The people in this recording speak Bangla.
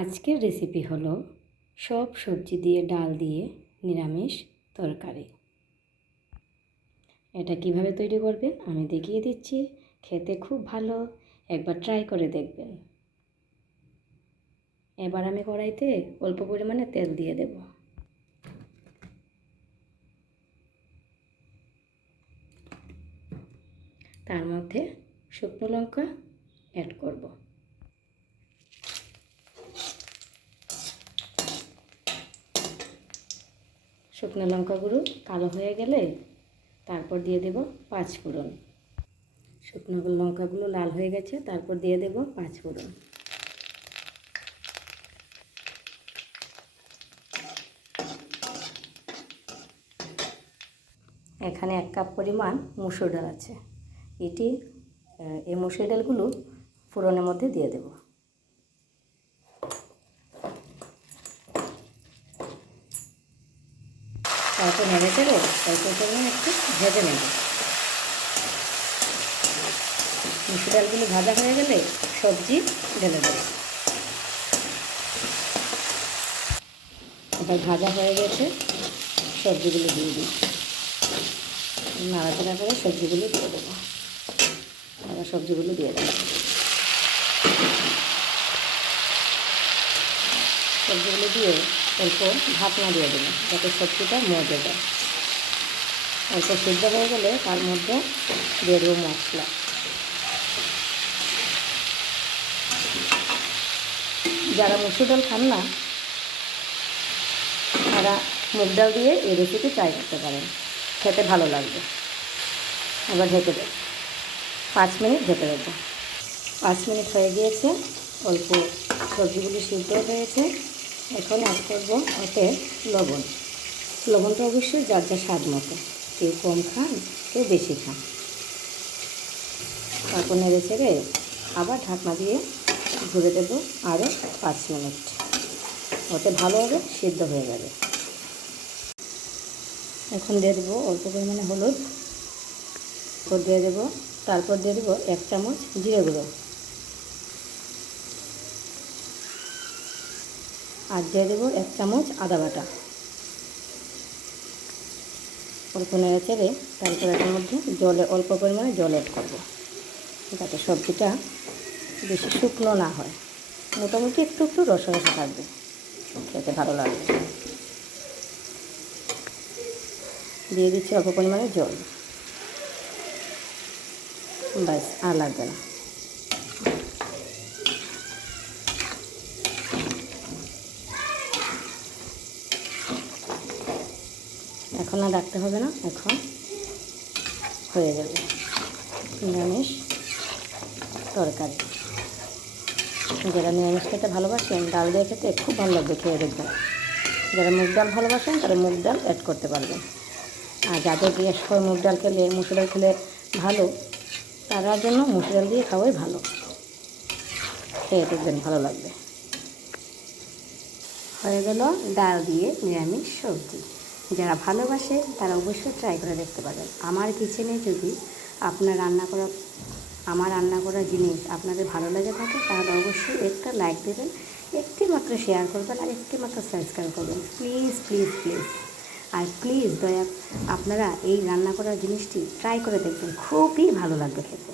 আজকের রেসিপি হলো সব সবজি দিয়ে ডাল দিয়ে নিরামিষ তরকারি। এটা কিভাবে তৈরি করবেন আমি দেখিয়ে দিচ্ছি। খেতে খুব ভালো, একবার ট্রাই করে দেখবেন। এবার আমি কড়াইতে অল্প পরিমাণে তেল দিয়ে দেব। তার মধ্যে শুকনো লঙ্কা অ্যাড করব। শুকনো লঙ্কাগুলো কালো হয়ে গেলে তারপর দিয়ে দেব 5 ফোড়ন। শুকনো লঙ্কাগুলো লাল হয়ে গেছে, তারপর দিয়ে দেব 5 ফোড়ন। এখানে 1 কাপ পরিমাণ মুসুর ডাল আছে। এই মুসুর ডালগুলো ফোড়নের মধ্যে দিয়ে দেব। তারপর নেড়ে চেড়ে অল্প পরিমাণে একটু ভেজে নেব। মুসুর ডালগুলো ভাজা হয়ে গেলে সবজি ঢেলে দেব। এবার ভাজা হয়ে গেছে, সবজিগুলো দিয়ে দিই। নাড়াচাড়া করে সবজিগুলো দিয়ে দেবো। এবার সবজিগুলো দিয়ে দেবো। সবজিগুলো দিয়ে অল্প ঢাকনা দিয়ে দেবো যাতে সবজিটা মজে যায়। অল্প সিদ্ধ হয়ে গেলে তার মধ্যে দিয়ে দেবো মশলা। যারা মুসুর ডাল খান না তারা মুগ ডাল দিয়ে এই রেসিপি ট্রাই করতে পারেন, খেতে ভালো লাগবে। এবার ঢেকে দেব, 5 মিনিট ঢেকে দেবো। 5 মিনিট হয়ে গিয়েছে, অল্প সবজিগুলি সিদ্ধ হয়েছে। এখন অ্যাড করবো ওতে লবণ। লবণটা অবশ্যই যার যা স্বাদ মতো, কেউ কম খান কেউ বেশি খান। তারপর নেড়ে ছেড়ে আবার ঢাকনা দিয়ে ঘুরে দেবো আরও 5 মিনিট। ওতে ভালোভাবে সিদ্ধ হয়ে যাবে। এখন দিয়ে দেবো অল্প পরিমাণে হলুদ, দিয়ে দেবো। তারপর দিয়ে দেবো 1 চামচ জিরে গুঁড়ো, আর দিয়ে দেবো 1 চামচ আদা বাটা। অল্প নেড়ে চেড়ে তারপর এর মধ্যে অল্প পরিমাণে জল অ্যাড করবো যাতে সবজিটা বেশি শুকনো না হয়, মোটামুটি একটু একটু রসা রসা থাকবে, খেতে ভালো লাগবে। দিয়ে দিচ্ছি অল্প পরিমাণে জল, ব্যাস আর লাগবে না। এখন আর রাখতে হবে না, এখন হয়ে যাবে নিরামিষ তরকারি। যারা নিরামিষ খেতে ভালোবাসেন ডাল দিয়ে খেতে খুব ভালো লাগবে, খেয়ে দেখবেন। যারা মুগ ডাল ভালোবাসেন তারা মুগ ডাল অ্যাড করতে পারবেন। আর যাদের গ্যাস হয় মুগ ডাল খেলে, মুসুর ডাল খেলে ভালো, তার জন্য মুসুর ডাল দিয়ে খাওয়াই ভালো, খেয়ে দেখবেন ভালো লাগবে। হয়ে গেল ডাল দিয়ে নিরামিষ সবজি। যারা ভালোবাসে তারা অবশ্যই ট্রাই করে দেখতে পারেন। আমার কিচেনে যদি আমার রান্না করা জিনিস আপনাদের ভালো লেগে থাকে তাহলে অবশ্যই একটা লাইক দেবেন, একটি মাত্র শেয়ার করবেন, আর একটি মাত্র সাবস্ক্রাইব করবেন। প্লিজ প্লিজ প্লিজ, আর প্লিজ আপনারা এই রান্না করা জিনিসটি ট্রাই করে দেখবেন, খুবই ভালো লাগবে খেতে।